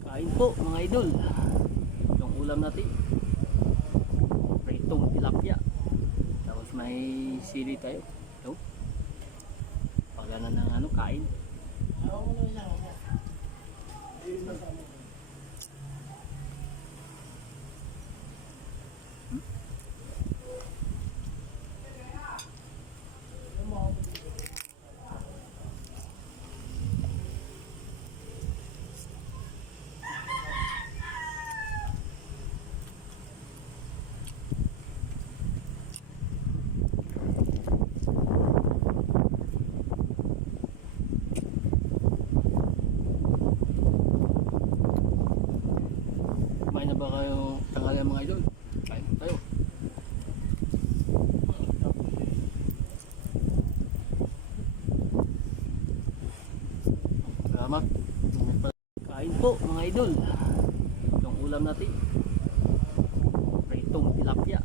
Kain po mga idol. Yung ulam natin, pritong tilapia. Tapos may sili tayo. Ito. Pagana ng kain. Kumain na ba kayo tanghalian mga idol? Kain po tayo. Salamat. Kain po mga idol. Yung ulam natin, pritong tilapia.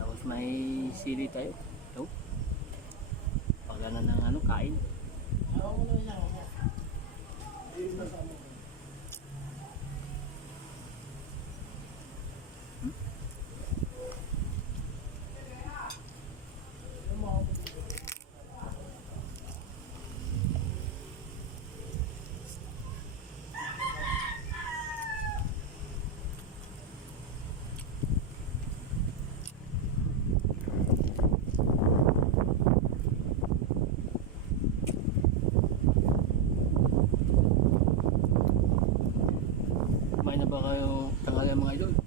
Tapos may sili tayo. Ito. Pagana ng kain. Kumain na ba kayo tanghalian mga idol?